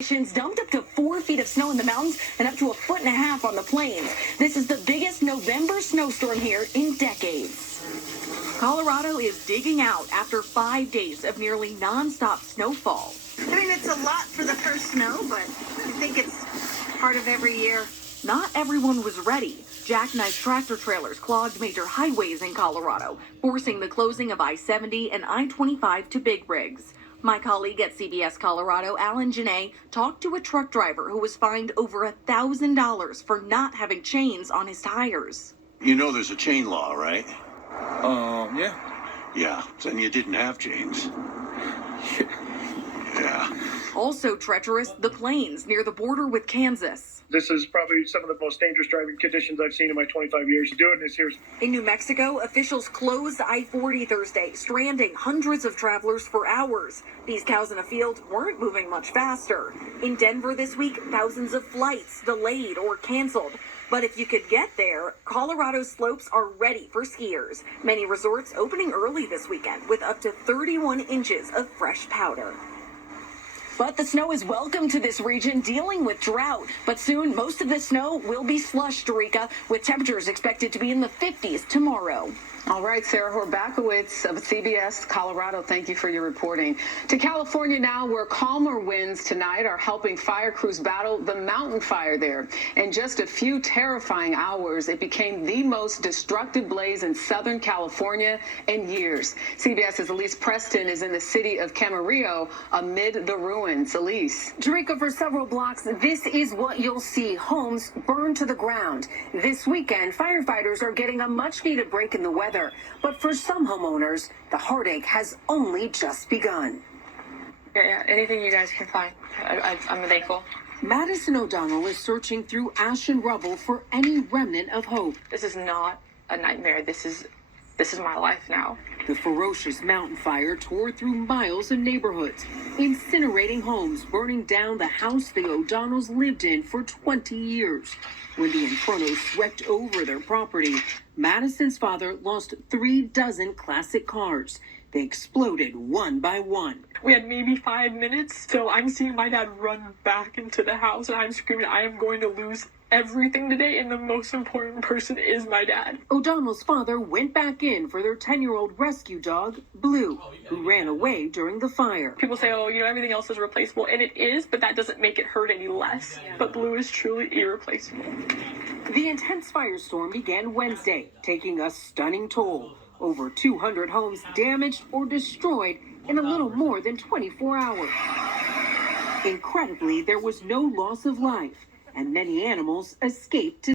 Dumped up to 4 feet of snow in the mountains and up to 1.5 feet on the plains. This is the biggest November snowstorm here in decades. Colorado is digging out after 5 days of nearly nonstop snowfall. I mean, it's a lot for the first snow, but I think it's part of every year. Not everyone was ready. Jackknifed tractor trailers clogged major highways in Colorado, forcing the closing of I-70 and I-25 to big rigs. My colleague at CBS Colorado, Alan Janae, talked to a truck driver who was fined over $1,000 for not having chains on his tires. You know there's a chain law, right? Yeah. Yeah, and you didn't have chains. Yeah. Also treacherous, the plains near the border with Kansas. This is probably some of the most dangerous driving conditions I've seen in my 25 years. Doing this here. In New Mexico, officials closed I-40 Thursday, stranding hundreds of travelers for hours. These cows in a field weren't moving much faster. In Denver this week, thousands of flights delayed or canceled. But if you could get there, Colorado's slopes are ready for skiers. Many resorts opening early this weekend with up to 31 inches of fresh powder. But the snow is welcome to this region dealing with drought. But soon, most of the snow will be slush, Dorica, with temperatures expected to be in the 50s tomorrow. All right, Sarah Horbakowitz of CBS Colorado, thank you for your reporting. To California now, where calmer winds tonight are helping fire crews battle the mountain fire there. In just a few terrifying hours, it became the most destructive blaze in Southern California in years. CBS's Elise Preston is in the city of Camarillo amid the ruins. Elise. Dorica, for several blocks, this is what you'll see. Homes burned to the ground. This weekend, firefighters are getting a much-needed break in the weather. But for some homeowners, the heartache has only just begun. Yeah, anything you guys can find. I'm thankful. Madison O'Donnell is searching through ash and rubble for any remnant of hope. This is not a nightmare. This is my life now. The ferocious mountain fire tore through miles of neighborhoods, incinerating homes, burning down the house the O'Donnells lived in for 20 years. When the inferno swept over their property, Madison's father lost 36 classic cars. They exploded one by one. We had maybe 5 minutes, so I'm seeing my dad run back into the house, and I'm screaming, I am going to lose everything today, and the most important person is my dad. O'Donnell's father went back in for their 10-year-old rescue dog, Blue, who ran away during the fire. People say, oh, everything else is replaceable, and it is, but that doesn't make it hurt any less. But Blue is truly irreplaceable. The intense firestorm began Wednesday, taking a stunning toll. Over 200 homes damaged or destroyed in a little more than 24 hours. Incredibly, there was no loss of life, and many animals escaped to